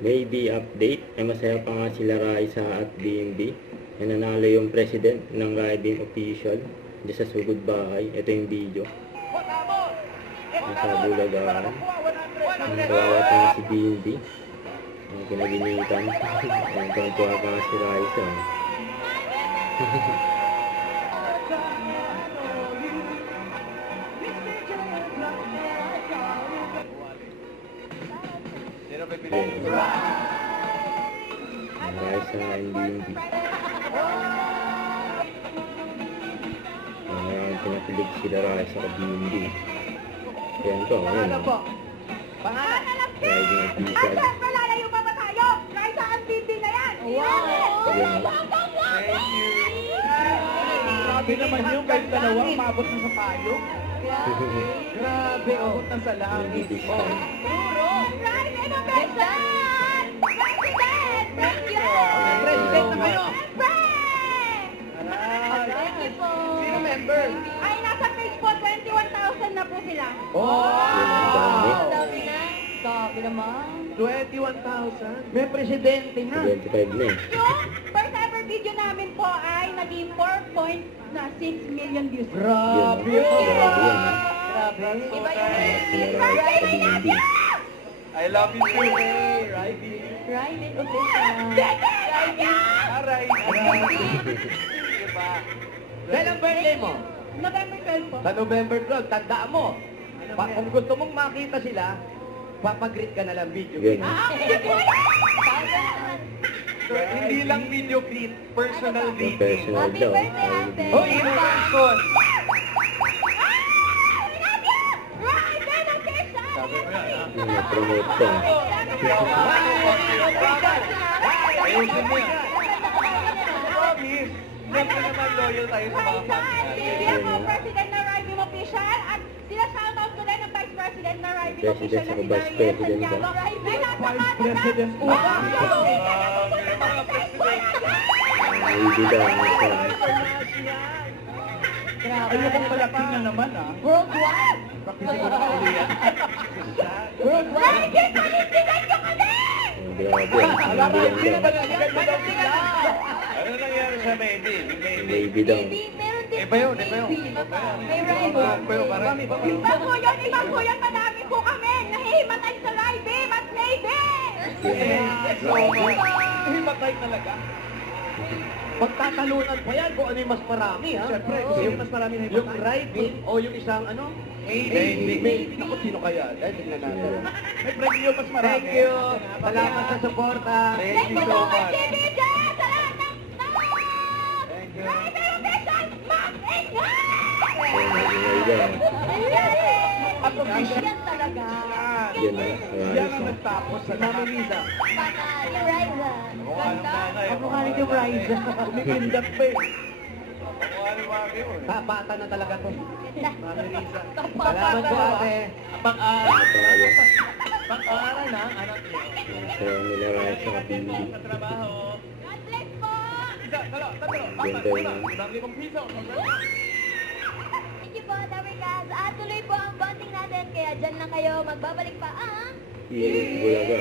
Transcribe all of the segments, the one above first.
Maybe update, ay masaya pa nga sila Raisa at BMB na nanalo yung president ng riding official dyan sa Sugod Bahay. Ito yung video. Nasa Bulagaan. Ang kawawa pa nga si BMB. Ang pinaginitan. Ang tuwa pa nga si Raisa. Raisa and BMB. Ang pinapilig sila Raisa at BMB. Ayan to, ayan. Riding official. Malalayo pa ba tayo? Raisa ang BMB na yan! Ayan. Grabe naman yung kahit dalawa, mabot na sa payo. Grabe, abot na sa langit. Rise Innovation! President! President na kayo! Sino member? Ay, nasa page po, 21,000 na po sila. Oh! Dami na. Dami naman. 21,000? May presidente na. 25 na eh. Yung first ever video namin po ay naging 4.6 million views. Grabe! Yun, grabe yan, ha? Grabe. Iba yung Sila Raisa at BMB. I love you too. Riley. Private official. Aray. Diba? Kailan birthday mo? November 12 po. Sa November 12, tandaan mo. Kung gusto mong makita sila, papag-greet ka na lang video. Yun. Hindi lang video greet, personal Yung greeting. personal Happy daw. birthday, ate. Oh, in person. Yung na-promote ko. Ayusin mo yan. Promise, never naman loyal tayo sa mga fans natin. President na Riding Official at sila shoutout ko din ng Vice President na Riding President Official ako, na si Vice Dariel President Santiago. ba? Vice President po. Maybe daw. Ayokong malaki na naman ah. Worldwide! Pakisiguro ka uli yan. Worldwide! Panindigan nyo kami! Alam mo, Maybe sino daw. ba nasigan mo daw sila? Ano nangyari sa Maybe? Maybe daw. Meron din Iba yun, iba yun. May rival. Iba yun, parang. Iba po yun, madami po kami. Nahihimatay sa live eh, mas maybe! Himatay talaga. Pagtatalunan pa yan kung ano yung mas marami, ha? Siyempre, kasi yung mas marami na yung riding o yung isang ano? Maybe. Ako, sino kaya? Tignan natin. May premyo mas marami. Thank you. Salamat sa suporta. Thank you so much, DJ! Sa lahat ng Thank you. Riding Official, mag-ingat! Ako, Fisher. Yan talaga. Yan na. Yan ang nagtapos sa Mami Liza. Panalo, Ryza. Kamukha rin yung Ryza. Umikindat pa eh. Bata na talaga to. Mami Liza. Salamat po ate. Pang-aaral na, anak niyo. Masaya nila Raisa at BMB. God bless po! Ganda yun. Thank you po, Dawikas. At tuloy po ang bonding natin, kaya dyan lang kayo. Magbabalik pa ang... Bulaga.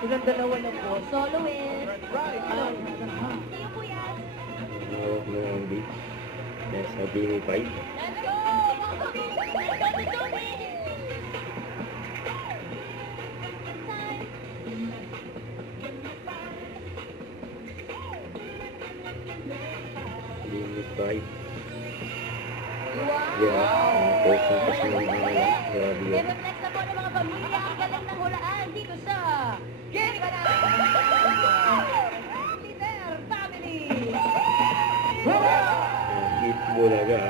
Ilang dalawa na po. Soloist. See you, kuya. Hawak mo ang beat. Nasa BMB 5. Let's go! Mga kami! Let's go to Johnny! BMB 5. Wow! Yeah, mga person kasi ng mga grabe yun. I-reflex na po ng mga pamilya ang galing ng hulaan dito sa Game Ka Na! Leader Family! Beat Bulaga.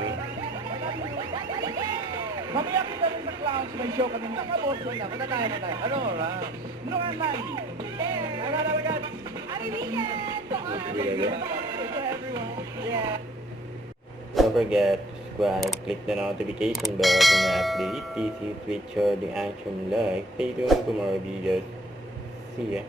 Mamaya kita rin sa Clowns, may show kami. Nakaboso na. Punta tayo na tayo. Ano oras? No, man. Ano na agad? Happy weekend to all! Bulaga. To everyone. Yeah. Don't forget to subscribe, click the notification bell for my update, PC, Twitch, or the action live. Stay tuned for more videos. See ya.